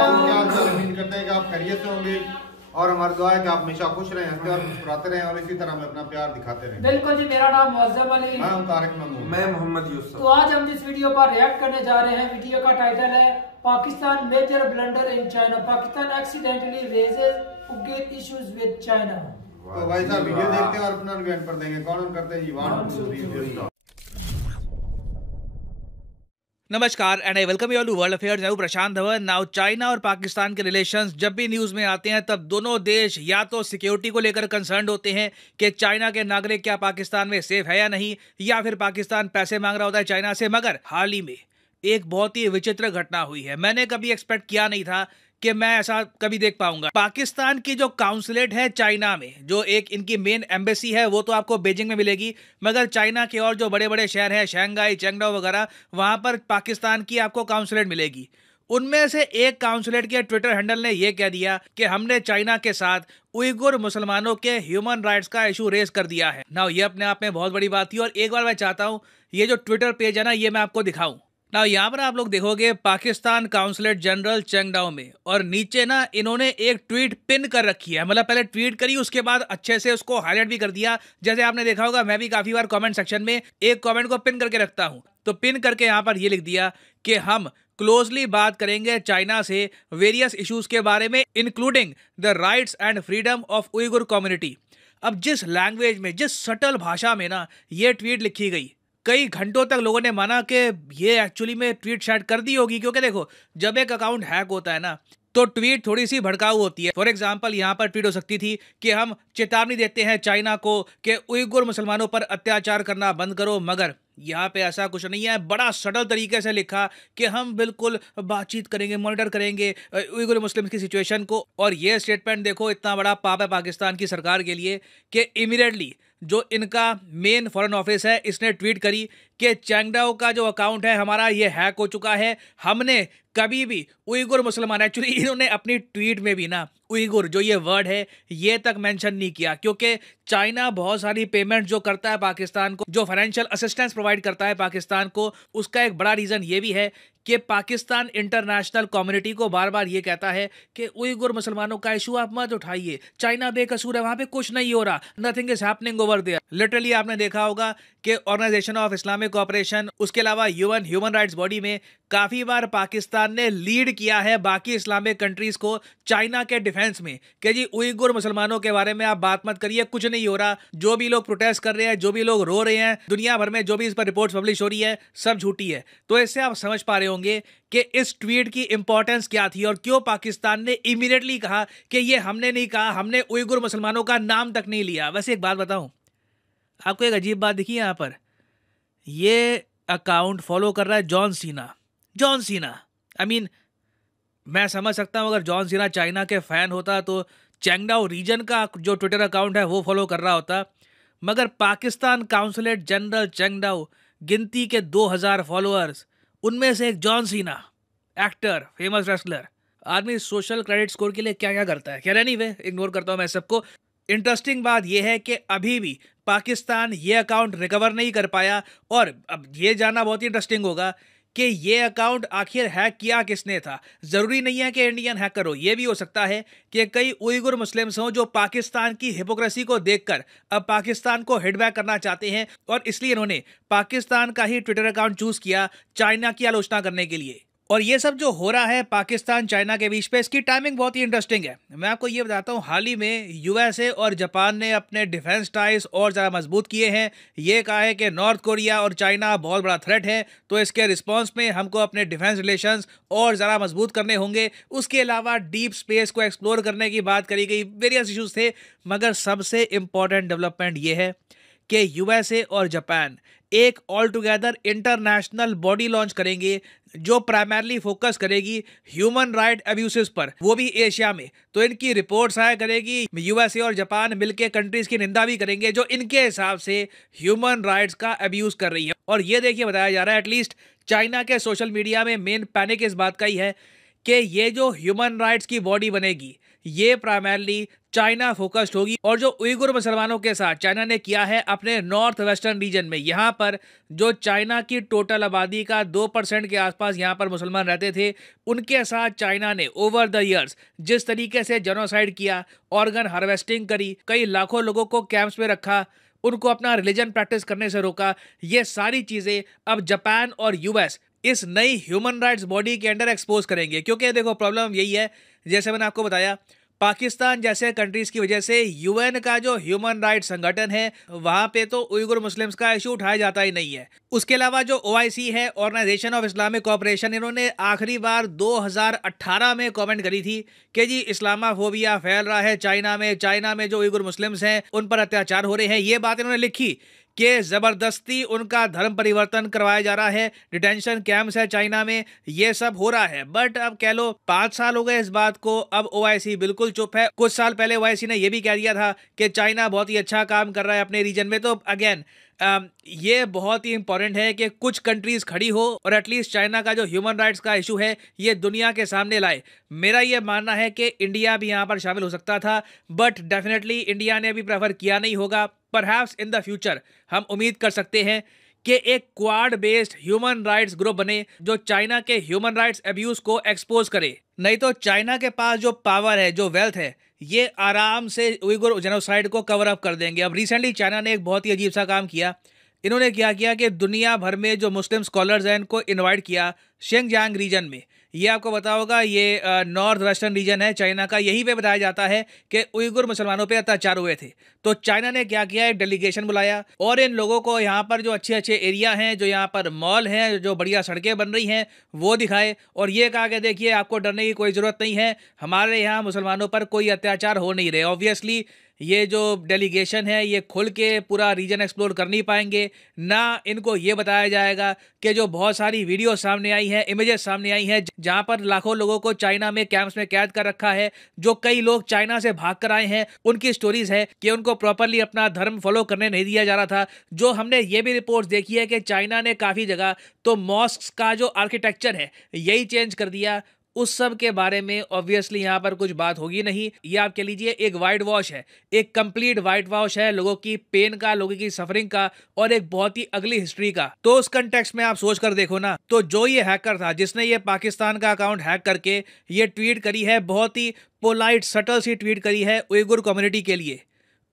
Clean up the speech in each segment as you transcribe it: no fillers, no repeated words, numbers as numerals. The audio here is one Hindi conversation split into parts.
उम्मीद करते हैं कि आप खैरियत से होंगे और हमारी दुआ है कि आप हमेशा खुश रहें, हंसते और मुस्कुराते रहें और इसी तरह हमें अपना प्यार दिखाते रहें। बिल्कुल जी, मेरा नाम मुअज़्ज़म अली, मैं हूं तारिक महमूद, मैं मोहम्मद यूसुफ। तो आज हम जिस वीडियो पर रिएक्ट करने जा रहे हैं, वीडियो का टाइटल है Pakistan major blunder in China, Pakistan accidentally raises उगेट इश्यूज विद चाइना। तो भाई साहब वीडियो देखते हैं और अपना रिव्यू पर देंगे। कौन करते हैं जी? 1 2 3 नमस्कार and I welcome you all to world affairs. मैं प्रशांत धवन। नाउ चाइना और पाकिस्तान के रिलेशंस जब भी न्यूज़ में आते हैं तब दोनों देश या तो सिक्योरिटी को लेकर कंसर्न होते हैं कि चाइना के नागरिक क्या पाकिस्तान में सेफ है या नहीं, या फिर पाकिस्तान पैसे मांग रहा होता है चाइना से। मगर हाल ही में एक बहुत ही विचित्र घटना हुई है। मैंने कभी एक्सपेक्ट किया नहीं था कि मैं ऐसा कभी देख पाऊंगा। पाकिस्तान की जो काउंसलेट है चाइना में, जो एक इनकी मेन एम्बेसी है, वो तो आपको बीजिंग में मिलेगी, मगर चाइना के और जो बड़े बड़े शहर हैं, शंघाई, चेंगडाओ वगैरह, वहां पर पाकिस्तान की आपको काउंसलेट मिलेगी। उनमें से एक काउंसलेट के ट्विटर हैंडल ने यह कह दिया कि हमने चाइना के साथ उइगुर मुसलमानों के ह्यूमन राइट्स का इशू रेज कर दिया है। ना ये अपने आप में बहुत बड़ी बात थी। और एक बार मैं चाहता हूं ये जो ट्विटर पेज है ना, ये मैं आपको दिखाऊं ना। यहाँ पर आप लोग देखोगे पाकिस्तान काउंसलेट जनरल चेंगडाओ में, और नीचे ना इन्होंने एक ट्वीट पिन कर रखी है। मतलब पहले ट्वीट करी, उसके बाद अच्छे से उसको हाईलाइट भी कर दिया। जैसे आपने देखा होगा, मैं भी काफी बार कमेंट सेक्शन में एक कमेंट को पिन करके रखता हूं, तो पिन करके यहाँ पर ये लिख दिया कि हम क्लोजली बात करेंगे चाइना से वेरियस इश्यूज के बारे में, including the rights and freedom of Uyghur community. अब जिस लैंग्वेज में, जिस सटल भाषा में ना ये ट्वीट लिखी गई, कई घंटों तक लोगों ने माना कि ये एक्चुअली में ट्वीट शायद कर दी होगी। क्योंकि देखो, जब एक अकाउंट हैक होता है ना, तो ट्वीट थोड़ी सी भड़काऊ होती है। फॉर एग्जांपल, यहाँ पर ट्वीट हो सकती थी कि हम चेतावनी देते हैं चाइना को कि उइगुर मुसलमानों पर अत्याचार करना बंद करो। मगर यहाँ पे ऐसा कुछ नहीं है। बड़ा सटल तरीके से लिखा कि हम बिल्कुल बातचीत करेंगे, मॉनिटर करेंगे उइगुर मुस्लिम्स की सिचुएशन को। और ये स्टेटमेंट देखो, इतना बड़ा पाप है पाकिस्तान की सरकार के लिए कि इमीडिएटली जो इनका मेन फॉरेन ऑफिस है, इसने ट्वीट करी कि चेंगडाओ का जो अकाउंट है हमारा, ये हैक हो चुका है। हमने कभी भी उइगुर मुसलमान, एक्चुअली इन्होंने अपनी ट्वीट में भी ना उइगुर जो ये वर्ड है ये तक मेंशन नहीं किया, क्योंकि चाइना बहुत सारी पेमेंट जो करता है पाकिस्तान को, जो फाइनेंशियल असिस्टेंस प्रोवाइड करता है पाकिस्तान को, उसका एक बड़ा रीजन ये भी है कि पाकिस्तान इंटरनेशनल कम्युनिटी को बार बार ये कहता है कि उइगुर मुसलमानों का इशू आप मत उठाइए, चाइना बेकसूर है, वहां पे कुछ नहीं हो रहा, nothing is happening over there. Literally आपने देखा होगा कि ऑर्गेनाइजेशन ऑफ इस्लामिक कोऑपरेशन, उसके अलावा यूएन ह्यूमन राइट्स बॉडी में काफी बार पाकिस्तान ने लीड किया है बाकी इस्लामिक कंट्रीज को चाइना के डिफेंस में कि जी उइगुर मुसलमानों के बारे में आप बात मत करिए, कुछ नहीं हो रहा। जो भी लोग प्रोटेस्ट कर रहे हैं, जो भी लोग रो रहे हैं, दुनिया भर में जो भी इस पर रिपोर्ट्स पब्लिश हो रही है, सब झूठी है। तो इससे आप समझ पा रहे होंगे कि इस ट्वीट की इंपॉर्टेंस क्या थी और क्यों पाकिस्तान ने इमीडिएटली कहा कि ये हमने नहीं कहा, हमने उइगुर मुसलमानों का नाम तक नहीं लिया। वैसे एक बात बताऊं आपको, एक अजीब बात दिखी यहाँ पर, ये अकाउंट फॉलो कर रहा है John Cena. John Cena, I mean मैं समझ सकता हूँ अगर जॉन सीना चाइना के फैन होता तो चेंगडाओ रीजन का जो ट्विटर अकाउंट है वो फॉलो कर रहा होता। मगर पाकिस्तान काउंसलेट जनरल चेंगडाओ, गिनती के 2000 फॉलोअर्स, उनमें से एक John Cena, actor, famous wrestler. आदमी सोशल क्रेडिट स्कोर के लिए क्या क्या करता है। खैर एनीवे, इग्नोर करता हूँ मैं सबको। इंटरेस्टिंग बात यह है कि अभी भी पाकिस्तान ये अकाउंट रिकवर नहीं कर पाया। और अब ये जानना बहुत ही इंटरेस्टिंग होगा कि ये अकाउंट आखिर हैक किया किसने था। जरूरी नहीं है कि इंडियन हैकर हो, ये भी हो सकता है कि कई उइगुर मुस्लिम्स हों जो पाकिस्तान की हिपोक्रेसी को देखकर अब पाकिस्तान को हिटबैक करना चाहते हैं, और इसलिए इन्होंने पाकिस्तान का ही ट्विटर अकाउंट चूज किया चाइना की आलोचना करने के लिए। और ये सब जो हो रहा है पाकिस्तान चाइना के बीच पे, इसकी टाइमिंग बहुत ही इंटरेस्टिंग है। मैं आपको ये बताता हूँ, हाल ही में यूएसए और जापान ने अपने डिफेंस टाइज और ज़्यादा मजबूत किए हैं। ये कहा है कि नॉर्थ कोरिया और चाइना बहुत बड़ा थ्रेट है, तो इसके रिस्पॉन्स में हमको अपने डिफेंस रिलेशंस और ज़्यादा मजबूत करने होंगे। उसके अलावा डीप स्पेस को एक्सप्लोर करने की बात करी गई, वेरियस इशूज़ थे। मगर सबसे इम्पॉर्टेंट डेवलपमेंट ये है कि यूएसए और जापान एक all together international body launch करेंगे जो प्राइमरली फोकस करेगी ह्यूमन राइट अब्यूसेस पर, वो भी एशिया में। तो इनकी रिपोर्ट्स आया करेगी, यूएसए और जापान मिलकर कंट्रीज की निंदा भी करेंगे जो इनके हिसाब से ह्यूमन राइट्स का अब्यूज कर रही है। और ये देखिए बताया जा रहा है, एटलीस्ट चाइना के सोशल मीडिया में मेन पैनिक इस बात का ही है कि ये जो ह्यूमन राइट्स की बॉडी बनेगी, ये प्राइमरली चाइना फोकस्ड होगी। और जो उइगुर मुसलमानों के साथ चाइना ने किया है अपने नॉर्थ वेस्टर्न रीजन में, यहाँ पर जो चाइना की टोटल आबादी का 2% के आसपास यहाँ पर मुसलमान रहते थे, उनके साथ चाइना ने ओवर द ईयर्स जिस तरीके से जेनोसाइड किया, ऑर्गन हार्वेस्टिंग करी, कई लाखों लोगों को कैंप्स में रखा, उनको अपना रिलीजन प्रैक्टिस करने से रोका, ये सारी चीज़ें अब जापान और यूएस इस नई ह्यूमन राइट्स बॉडी के अंडर एक्सपोज करेंगे। क्योंकि देखो प्रॉब्लम यही है, जैसे मैंने आपको बताया, पाकिस्तान जैसे कंट्रीज की वजह से यूएन का जो ह्यूमन राइट्स संगठन है वहां पे तो उइगुर मुस्लिम्स का इशू उठाया जाता ही नहीं है। उसके अलावा जो ओआईसी है, ऑर्गेनाइजेशन ऑफ इस्लामिक कोऑपरेशन, इन्होंने आखिरी बार 2018 में कमेंट करी थी कि जी इस्लामाफोबिया फैल रहा है चाइना में जो उइगुर मुस्लिम्स हैं उन पर अत्याचार हो रहे हैं। ये बात इन्होंने लिखी कि ज़बरदस्ती उनका धर्म परिवर्तन करवाया जा रहा है, डिटेंशन कैंप्स है चाइना में, ये सब हो रहा है। बट अब कह लो 5 साल हो गए इस बात को, अब ओआईसी बिल्कुल चुप है। कुछ साल पहले ओआईसी ने यह भी कह दिया था कि चाइना बहुत ही अच्छा काम कर रहा है अपने रीजन में। तो अगेन ये बहुत ही इंपॉर्टेंट है कि कुछ कंट्रीज खड़ी हो और एटलीस्ट चाइना का जो ह्यूमन राइट्स का इशू है ये दुनिया के सामने लाए। मेरा ये मानना है कि इंडिया भी यहाँ पर शामिल हो सकता था, बट डेफिनेटली इंडिया ने भी प्रेफर किया नहीं होगा। परहैप्स इन द फ्यूचर हम उम्मीद कर सकते हैं कि एक quad based human rights group बने जो चाइना के ह्यूमन राइट्स अब्यूज को एक्सपोज करे। नहीं तो चाइना के पास जो पावर है, जो वेल्थ है, ये आराम से उइगुर जेनोसाइड को कवर अप कर देंगे। अब रिसेंटली चाइना ने एक बहुत ही अजीब सा काम किया। इन्होंने क्या किया कि दुनिया भर में जो मुस्लिम स्कॉलर्स हैं इनको इनवाइट किया शिनजियांग रीजन में। ये आपको पता होगा ये नॉर्थ वेस्टर्न रीजन है चाइना का, यहीं पे बताया जाता है कि उइगुर मुसलमानों पे अत्याचार हुए थे। तो चाइना ने क्या किया, एक डेलीगेशन बुलाया और इन लोगों को यहाँ पर जो अच्छे अच्छे एरिया हैं, जो यहाँ पर मॉल हैं, जो बढ़िया सड़कें बन रही हैं, वो दिखाए और ये कहा कि देखिए आपको डरने की कोई ज़रूरत नहीं है, हमारे यहाँ मुसलमानों पर कोई अत्याचार हो नहीं रहे। ऑब्वियसली ये जो डेलीगेशन है ये खुल के पूरा रीजन एक्सप्लोर कर नहीं पाएंगे, ना इनको ये बताया जाएगा कि जो बहुत सारी वीडियो सामने आई है, इमेजेस सामने आई हैं जहां पर लाखों लोगों को चाइना में कैंप्स में कैद कर रखा है, जो कई लोग चाइना से भाग कर आए हैं, उनकी स्टोरीज है कि उनको प्रॉपरली अपना धर्म फॉलो करने नहीं दिया जा रहा था। जो हमने ये भी रिपोर्ट्स देखी है कि चाइना ने काफ़ी जगह तो मॉस्क का जो आर्किटेक्चर है यही चेंज कर दिया। उस सब के बारे में ऑब्वियसली यहाँ पर कुछ बात होगी नहीं। ये आप कह लीजिए एक वाइट वॉश है, एक कंप्लीट वाइट वॉश है लोगों की पेन का, लोगों की सफरिंग का और एक बहुत ही अगली हिस्ट्री का। तो उस कंटेक्स्ट में आप सोच कर देखो ना, तो जो ये हैकर था जिसने ये पाकिस्तान का अकाउंट हैक करके ये ट्वीट करी है, बहुत ही पोलाइट सटल सी ट्वीट करी है उइगुर कम्युनिटी के लिए,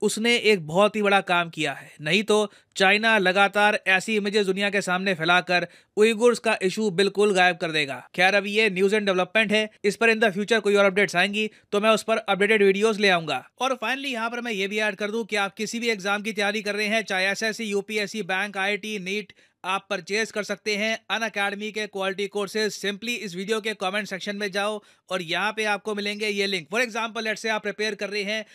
उसने एक बहुत ही बड़ा काम किया है। नहीं तो चाइना लगातार ऐसी इमेजेस दुनिया के सामने फैलाकर उइगुर्स का इशू बिल्कुल गायब कर देगा। खैर अभी ये न्यूज एंड डेवलपमेंट है, इस पर इन द फ्यूचर कोई और अपडेट्स आएंगी तो मैं उस पर अपडेटेड वीडियोस ले आऊंगा। और फाइनली यहाँ पर मैं ये भी ऐड कर दूं कि आप किसी भी एग्जाम की तैयारी कर रहे हैं, चाहे SSC, UPSC, bank, IIT, NEET, आप परचेज कर सकते हैं अनअकैडमी के क्वालिटी कोर्सेज। सिंपली इस वीडियो के कमेंट सेक्शन में जाओ और यहाँ पे आपको मिलेंगे ये link. For example let's say आप प्रिपेयर कर रहे हैं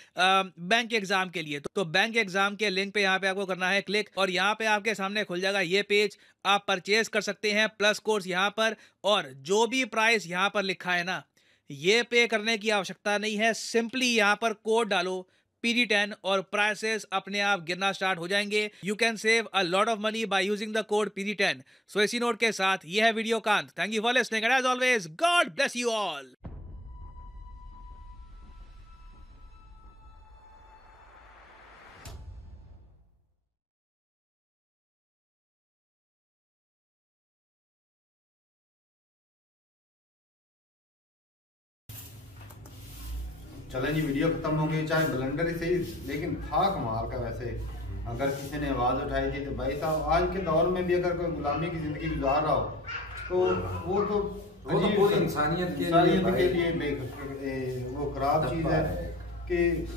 बैंक एग्जाम के लिए, तो बैंक एग्जाम के लिंक पे यहाँ पे आपको करना है क्लिक और यहाँ पे आपके सामने खुल जाएगा ये पेज। आप परचेज कर सकते हैं प्लस कोर्स यहाँ पर, और जो भी प्राइस यहाँ पर लिखा है ना, ये पे करने की आवश्यकता नहीं है। सिंपली यहाँ पर कोड डालो PD10 और प्राइसेस अपने आप गिरना स्टार्ट हो जाएंगे। You can save a lot of money by using the code PD10। So इसी नोट के साथ ये है वीडियो कांत। Thank you for listening and as always God bless you all. चलें जी, वीडियो खत्म हो गई, चाहे ब्लंडर ही सही लेकिन था कमाल का। वैसे अगर किसी ने आवाज़ उठाई थी तो भाई साहब आज के दौर में भी अगर कोई गुलामी की ज़िंदगी गुजार रहा हो तो वो तो इंसानियत के लिए वो खराब चीज़ है कि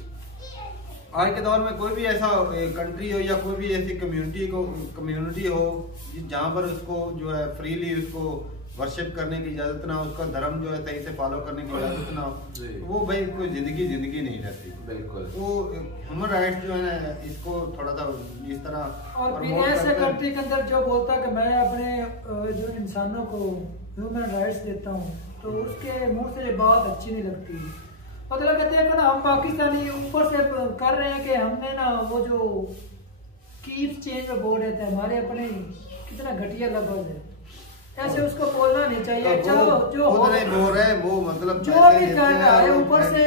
आज के दौर में कोई भी ऐसा कंट्री हो या कोई भी ऐसी कम्युनिटी हो जहाँ पर उसको जो है फ्रीली उसको वर्शिप करने की इजाजत ना हो, उसका धर्म जो है सही से फॉलो करने की इजाजत ना हो, वो भाई कोई जिंदगी नहीं रहती। बिल्कुल, वो ह्यूमन राइट्स जो है ना इसको थोड़ा सा इस तरह और ऐसे कंट्री के अंदर जो बोलता है कि मैं अपने जो इंसानों को ह्यूमन राइट्स देता हूँ तो उसके मुंह से ये बात अच्छी नहीं लगती। मतलब कहते हैं ना हम पाकिस्तानी ऊपर से कर रहे हैं कि हमने ना वो जो कीप चेंज में बोल रहे थे हमारे अपने कितना घटिया लफ्ज है, ऐसे उसको बोलना नहीं चाहिए। चलो जो बोल रहे वो मतलब जो भी कर रहा है ऊपर से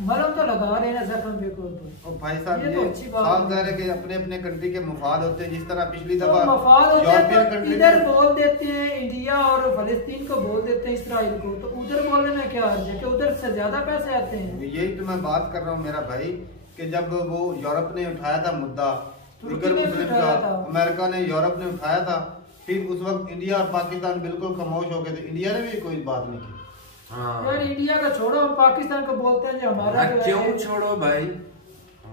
मलहम तो लगा रहे हैं जख्म पे को और भाई साहब ये ये तो अच्छी बात साफ है। जाहिर है कि अपने अपने कंट्री के मफाद होते हैं। जिस तरह पिछली तो दफा मफाद होते यूरोपियन हैं तो कंट्री इधर बोल देते हैं इंडिया और फलस्तीन को बोल देते हैं इसराइल को, तो उधर बोलने में क्या हर्ज है कि उधर से ज्यादा पैसे आते हैं। यही तो मैं बात कर रहा हूँ मेरा भाई कि जब वो यूरोप ने उठाया था मुद्दा तुर्की उइगर ने भी मुस्लिम उठाया का, था। अमेरिका ने यूरोप ने उठाया था, फिर उस वक्त इंडिया और पाकिस्तान बिल्कुल खामोश हो गए थे। इंडिया ने भी कोई बात नहीं की। यार इंडिया का छोड़ो, हम पाकिस्तान को बोलते हैं जो हमारा जो है- क्यों छोड़ो भाई,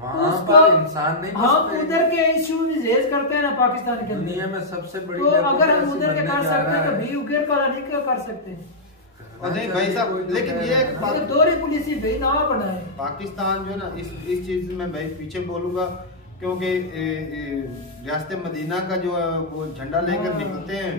वहाँ उसको पर इंसान नहीं हम बसते। उधर के इशू रेज करते हैं ना पाकिस्तान के दुनिया अंदर, में सबसे बड़ी तो अगर हम डेमोक्रेसी उधर के बनने कर जा सकते रहा हैं तो है। भी उधर का नहीं क्या कर सकते हैं। और नहीं भाई साहब, लेकिन ये एक अगर दोहरी पुलिस ही भाई ना बनाए। पाकिस्तान जो है ना इस चीज में भाई पीछे बोलूंगा, क्योंकि रियासत मदीना का जो है वो झंडा लेकर हाँ। निकलते हैं,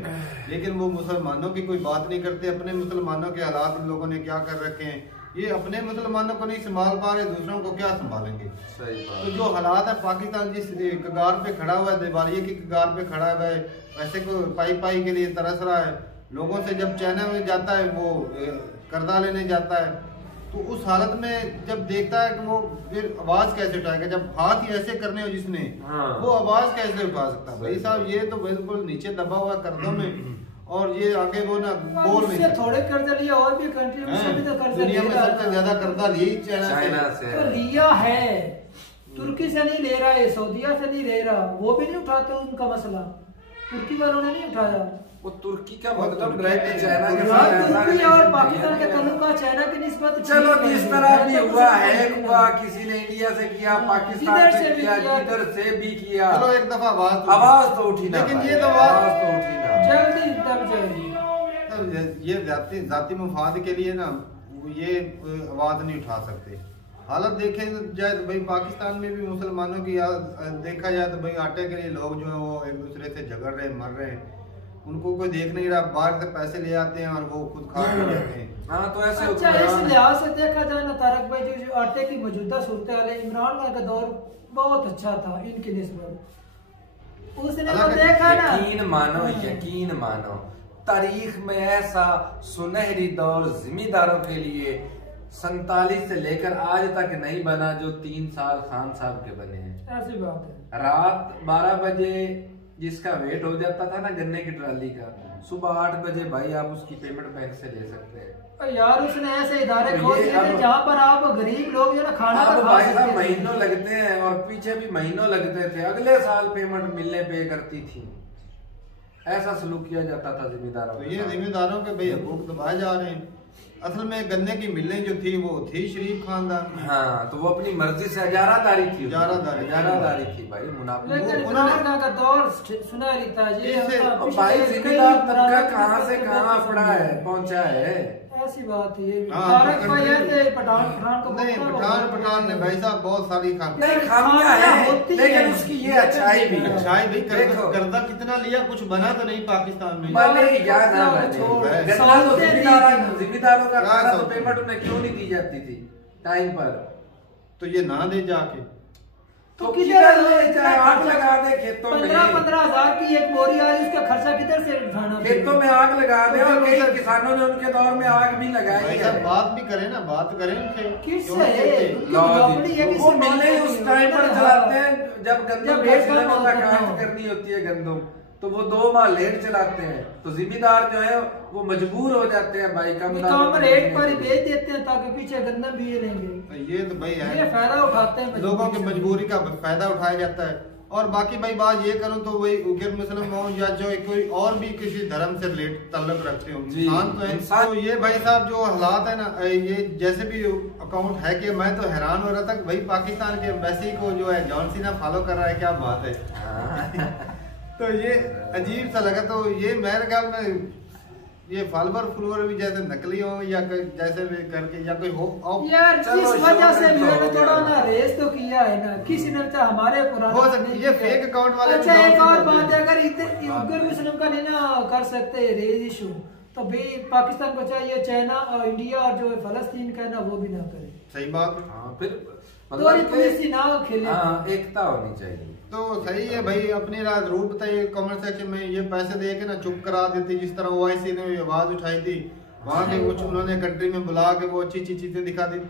लेकिन वो मुसलमानों की कोई बात नहीं करते। अपने मुसलमानों के हालात इन लोगों ने क्या कर रखे हैं, ये अपने मुसलमानों को नहीं संभाल पा रहे, दूसरों को क्या संभालेंगे। सही तो बात। जो हालात है पाकिस्तान जिस कगार पे खड़ा हुआ है, दिवालिये की कगार पे खड़ा हुआ है, वैसे को पाई पाई के लिए तरस रहा है। लोगों से जब चाइना में जाता है वो कर्जा लेने जाता है, तो उस हालत में जब देखता है कि वो फिर आवाज कैसे उठाएगा, जब हाथ ही ऐसे करने हो जिसने, हाँ। वो आवाज कैसे उठा सकता है। भाई साहब ये तो बिल्कुल नीचे दबा हुआ कर्जों में, और ये आगे वो ना बोल नहीं उससे सकता। थोड़े कर्जा लिया और भी कंट्री में से भी तो कर्जा दुनिया में ले रहा सबसे है। ज्यादा कर्जा यही चाइना चाइना से तो लिया है, तुर्की से नहीं ले रहा है, सऊदीया से नहीं ले रहा, वो भी नहीं उठाते उनका मसला, तुर्की वालों ने नहीं उठाया। वो तुर्की का वो मतलब तुर्की डायरेक्ट है। चाइना के यार, साथ ऐसा तुर्की नहीं और है। पाकिस्तान के ताल्लुकात चाइना की निस्बत चलो ठीक है। जिस तरह भी मैं तो हुआ कुछ है नहीं हुआ, कहता। किसी ने इंडिया से किया, हाँ, पाकिस्तान जिधर से से भी किया, किया। जिधर से भी किया, चलो एक दफा आवाज तो उठी ना लेकिन भाई, ये तो आवाज तो उठी ना। जल्दी दब जाएगी। ये जाती मुफाद के लिए ना वो ये आवाज नहीं उठा सकते। हालत देखे जाए तो भाई पाकिस्तान में भी मुसलमानों की देखा जाए तो भाई आटे के लिए लोग जो है वो एक दूसरे से झगड़ रहे, मर रहे हैं, उनको कोई देख नहीं रहा, बाहर से पैसे ले आते हैं और वो खुद खा के जाते हैं। हाँ तो ऐसे अच्छा, इस हुक्मरान- लिहाज से देखा जाए ना तारक भाई, जो आटे की मौजूदा सूरत हाल है, इमरान खान का दौर बहुत अच्छा था इनकी निस्बत। उसने तो देखा ना, यकीन मानो, यकीन मानो, तारीख में ऐसा सुनहरी दौर जिम्मेदारों के लिए 47 से लेकर आज तक नहीं बना जो 3 साल खान साहब के बने हैं। ऐसी बात है। रात 12 बजे जिसका वेट हो जाता था ना गन्ने की ट्राली का, सुबह 8 बजे भाई आप उसकी पेमेंट बैंक से ले सकते हैं। और यार उसने ऐसे इदारे तो खोल ये दिए थे अब- जहाँ पर आप गरीब लोग जो ना खाना अब तो खा भाई सकते साहब थे। महीनों लगते हैं और पीछे भी महीनों लगते थे, अगले साल पेमेंट मिलने पे करती थी। ऐसा सलूक किया जाता था जिम्मेदारों तो के ये साथ। जिम्मेदारों के भाई हकूक दबाए जा रहे हैं। असल में गन्ने की मिलें जो थी वो थी शरीफ खानदान। हाँ तो वो अपनी मर्जी से इजारादारी थी, इजारादारी थी भाई, मुनाफा। लेकिन उन्होंने- इमरान खान का दौर सुनहरी था। ये इससे- अपना अब पिछले भाई कई जिम्मेदार तबका बराबर कहाँ से की कहाँ बात पड़ा है, पहुंचा है। ऐसी बात है ये भी। हाँ, तारक तो भाई कंट्री- ऐसे पठान को नहीं, पठान ने भाई साहब बहुत सारी खामी। नहीं खामियां हैं, होती लेकिन है। उसकी ये अच्छाई भी है। अच्छाई भाई देखो। कर्जा कितना लिया, कुछ बना तो नहीं पाकिस्तान में। भले या ना भले, छोड़, गन्ना तो सौदे जिम्मेदारों का क्या था, तो सौदे? पेमेंट उन्हें क्यों नहीं दी जाती थी टाइम पर? तो ये ना दे जाके तो किधर किधर ले जाए, आग लगा दे खेतों में, 15-15 हजार की एक बोरी आ रही, उसका खर्चा किधर से उठाना? खेतों में आग लगा दे। और कई किसानों ने उनके दौर में आग भी लगाई भाई है। साहब बात भी करें ना, बात करें उनसे। किससे? क्यों नहीं करते? उनकी लो नौकरी जी, है कि वो सिर्फ मिलने ही बात उस करनी टाइम पर होती है। चलाते हैं जब गंदम जब का रेट सीजन कम होता है, होता है। काश्त करनी होती है गंदम, तो वो 2 माह लेट चलाते हैं। तो जिम्मेदार जो है वो मजबूर हो जाते हैं भाई कम दाम कम में रेट बेचने पर ही के लिए। बेच देते हैं ताकि पीछे गंदम भी ये लेंगे। ये तो भाई ये है, फायदा उठाते हैं लोगों की से। मजबूरी का फायदा उठाया जाता है। और बाकी भाई बात ये करूं तो वही उग्र मुस्लिम हो या जो कोई और भी किसी धर्म से रिलेट ताल्लुक रखते हो, जी, इंसान तो है। इंसान- तो ये भाई साहब जो हालात है ना, ये जैसे भी अकाउंट है कि मैं तो हैरान हो रहा था कि भाई पाकिस्तान के एम्बेसी को जो है जॉन सीना फॉलो कर रहा है, क्या बात है। हाँ। तो ये अजीब सा लगा। तो ये मेरे ख्याल में ये फॉलोवर फ्लोवर भी जैसे नकली हो या जैसे भी करके या कोई हो यार चलो, जिस वजह से शौक भी तो मैंने हो थोड़ा गया। ना रेस तो किया है ना, किसी ने तो हमारे पुराने हो सकता है, ये फेक अकाउंट वाले अच्छा भी एक डाउन और करते बात है, हैं। अगर इधर उग्र मुस्लिम का नहीं ना कर सकते रेस इशू, तो भी पाकिस्तान को चाहिए चाइना और इंडिया और जो फलस्तीन का है ना वो भी ना करे। सही बात। हाँ, फिर दोहरी कि- पुलिस ही ना खेले। हाँ, एकता होनी चाहिए। तो सही है भाई, अपनी रात रूट बताइए कमेंट सेक्शन में। ये पैसे दे के ना चुप करा देती, जिस तरह ओआईसी ने आवाज उठाई थी, वहां के कुछ उन्होंने कंट्री में बुला के वो अच्छी अच्छी चीजें दिखा दी।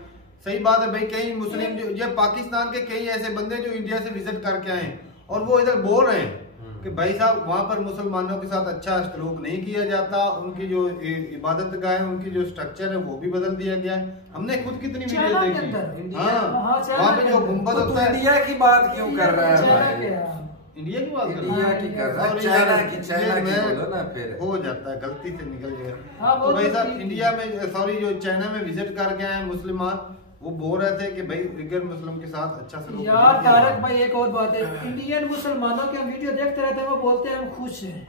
सही बात है भाई, कई मुस्लिम जो ये पाकिस्तान के कई ऐसे बंदे जो इंडिया से विजिट करके आए और वो इधर बोल रहे हैं कि भाई साहब वहाँ पर मुसलमानों के साथ अच्छा सलूक नहीं किया जाता, उनकी जो इबादत गाह है, उनकी जो स्ट्रक्चर है वो भी बदल दिया गया है। हमने खुद कितनी वीडियो देखी। हाँ, वहाँ पे जो गुम्बद होता है। इंडिया की बात क्यों कर रहा है भाई? इंडिया की बात इंडिया की कर रहा है, चाइना की बोलो ना, फिर हो जाता है, गलती से निकल हाँ, जाएगा। तो भाई साहब इंडिया में सॉरी जो चाइना में विजिट करके आए मुसलमान, वो बोल रहे थे कि भाई उइगर मुस्लिम के साथ अच्छा सलूक यार तारक भाई एक और बात है, इंडियन मुसलमानों के वीडियो देखते रहते हैं, वो बोलते हैं हम खुश हैं।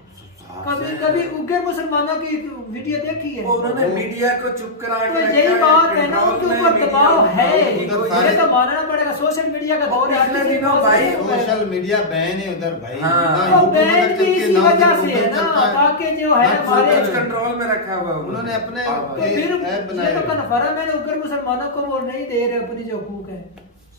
कभी कभी उइगर मुसलमानों की वीडियो देखी है? उन्होंने मीडिया को चुप करा के तो यही बात है ना, उनके ऊपर दबाव है, उधर ये तो मानना पड़ेगा। सोशल मीडिया का दौर है, पिछले दिनों भाई सोशल मीडिया बैन है उधर भाई। तो बैन भी इसी वजह से है ना, ताकि जो है हमारे कंट्रोल में रखा हुआ उन्होंने अपने तो फिर ये तो कन्फर्म है उइगर मुसलमानों को वो नहीं दे रहे अपनी जो हकूक है,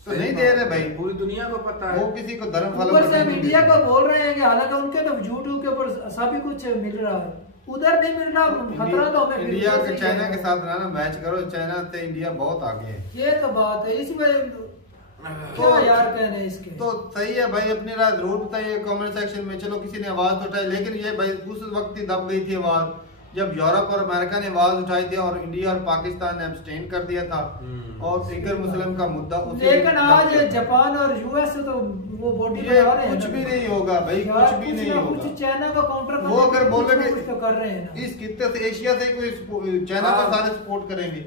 तो नहीं दे रहे भाई, पूरी दुनिया को पता है। वो किसी को धर्म फॉलो ऊपर से हम इंडिया को बोल रहे हैं कि हालांकि उनके तो यूट्यूब के ऊपर सभी कुछ मिल रहा है, उधर नहीं मिल रहा, खतरा तो हमें इंडिया के चाइना के साथ ना मैच करो, चाइना से इंडिया बहुत आगे है। ये तो बात है, इसमें तो यार कहने इसके तो सही है भाई, अपनी राय जरूर बताइए कमेंट सेक्शन में। चलो किसी ने आवाज उठाई, लेकिन ये भाई उस वक्त ही दब गई थी आवाज जब यूरोप और अमेरिका ने आवाज उठाई थी और इंडिया और पाकिस्तान ने एब्सटेन कर दिया था और उइगर मुस्लिम का मुद्दा। लेकिन आज जापान और यूएस तो वो बॉडी ये कुछ भी नहीं होगा भाई, कुछ भी नहीं होगा। चाइना का काउंटर वो अगर बोलेंगे तो कर रहे हैं ना, इस खित्ते से एशिया से कोई चाइना को सारे सपोर्ट करेंगे।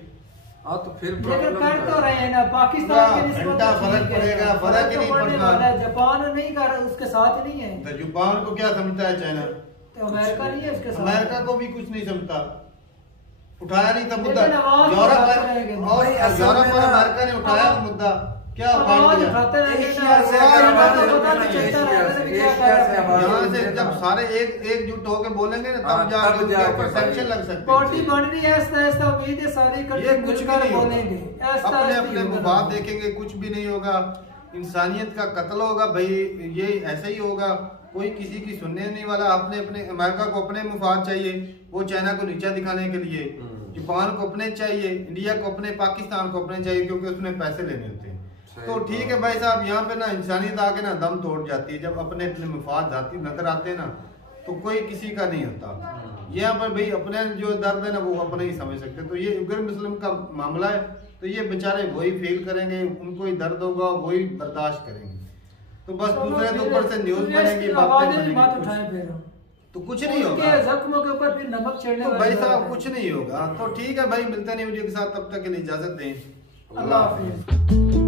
हाँ तो फिर लेकिन कर तो रहे हैं ना, पाकिस्तान के निस्बत घंटा फर्क पड़ेगा, फर्क ही नहीं पड़ना। जापान नहीं कर, उसके साथ नहीं है। तो जापान को क्या समझता है चाइना? तो अमेरिका नहीं है उसके साथ, अमेरिका को भी कुछ नहीं समझता, उठाया नहीं था मुद्दा। लेकिन आवाज यूरोप उठाते रहेंगे। और यूरोप और अमेरिका ने उठाया मुद्दा, क्या आवाज उठाते रहेंगे ना, एशिया से आवाज आवाज उठाते चलता रहेगा, एशिया से आवाज यहाँ से जब सारे एकजुट होके बोलेंगे ना तब जाके उनके ऊपर सैंक्शन लग सकते पार्टी बन रही है, ऐसा ऐसा उम्मीद है सारी ये कुछ भी नहीं बोलेंगे, होगा, अपने अपने मुफाद देखेंगे, कुछ भी नहीं होगा, इंसानियत का कत्ल होगा भाई, ये ऐसा ही होगा। कोई किसी की सुनने नहीं वाला, अपने अपने अमेरिका को अपने मुफाद चाहिए, वो चाइना को नीचा दिखाने के लिए, जापान को अपने चाहिए, इंडिया को अपने, पाकिस्तान को अपने चाहिए, क्योंकि उसने पैसे लेने होते हैं। तो ठीक है भाई साहब, यहाँ पे ना इंसानियत आके ना दम तोड़ जाती है जब अपने अपने मुफाद जाती नजर आते हैं ना, तो कोई किसी का नहीं होता। यहाँ पर भाई अपने जो दर्द है ना वो अपने ही समझ सकते। तो ये उइगर मुस्लिम का मामला है, तो ये बेचारे वही फील करेंगे, उनको ही दर्द होगा, वही बर्दाश्त करेंगे। तो बस दूसरे के ऊपर से न्यूज बनेगी, बात उठाए फिर तो कुछ नहीं होगा, जख्मों के ऊपर फिर नमक चढ़ने तो भाई साहब कुछ नहीं होगा। तो ठीक है भाई, मिलते नहीं वीडियो के साथ, तब तक के लिए इजाजत दें, अल्लाह हाफिज।